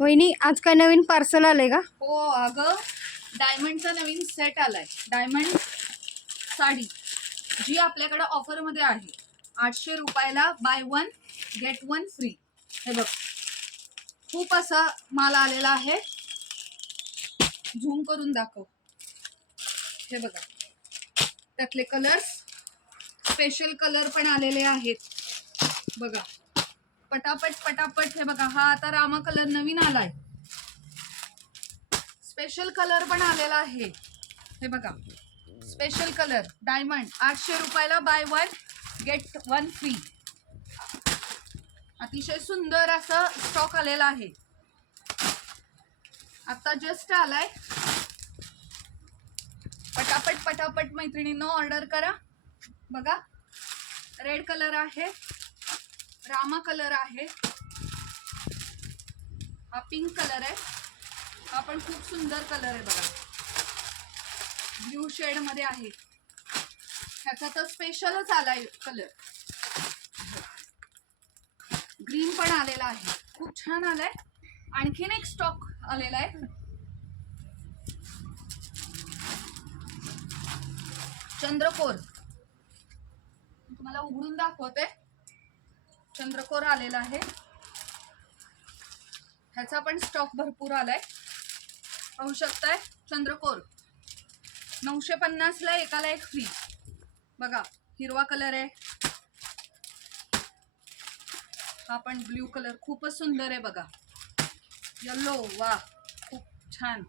वहिनी आज काय नवीन पार्सल आलंय का? हो अगं, डायमंडचा नवीन सेट आलाय. डायमंड साडी जी आपल्याकडे ऑफरमध्ये आहे. 800 रुपयाला बाय 1 गेट 1 फ्री. हे बघ, खूप असा माल आलेला आहे. झूम करून दाखव. हे बघा, त्यातले कलर्स, स्पेशल कलर पण आलेले आहेत. बघा, पटापट पटापट. हे बघा, हा आता रामा कलर नवीन आलाय. स्पेशल कलर पण आलेला आहे. हे बघा, स्पेशल कलर डायमंड 800 रुपयाला बाय 1 गेट 1 फ्री. अतिशय सुंदर असा स्टॉक आलेला आहे. आता जस्ट आलाय. पटापट पटापट मैत्रिणींनो ऑर्डर करा. बघा, रेड कलर आहे, रामा कलर आहे, हा पिंक कलर आहे. हा पण खूप सुंदर कलर आहे. बघा, ब्ल्यू शेड मध्ये आहे. ह्याचा तर स्पेशलच आलाय कलर. ग्रीन पण आलेला आहे, खूप छान आलाय. आणखीन एक स्टॉक आलेला आहे. चंद्रकोर तुम्हाला उघडून दाखवते. चंद्रकोर आलेला आहे. ह्याचा पण स्टॉक भरपूर आलाय. पाहू शकताय, चंद्रकोर 950 ला एकाला एक फ्री. बघा, हिरवा कलर आहे. हा पण ब्ल्यू कलर खूपच सुंदर आहे. बघा, येलो, वा खूप छान.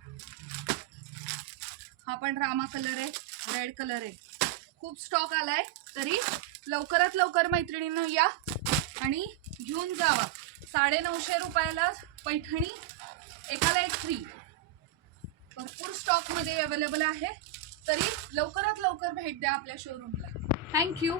हा पण रामा कलर आहे, रेड कलर आहे. खूप स्टॉक आलाय. तरी लवकरात लवकर मैत्रिणींनो या आणि घेऊन जावा. 950 रुपयाला पैठणी, एकाला एक फ्री. भरपूर स्टॉक मध्ये अवेलेबल आहे. तरी लवकरात लवकर भेट द्या आपल्या शोरूमला. थँक्यू.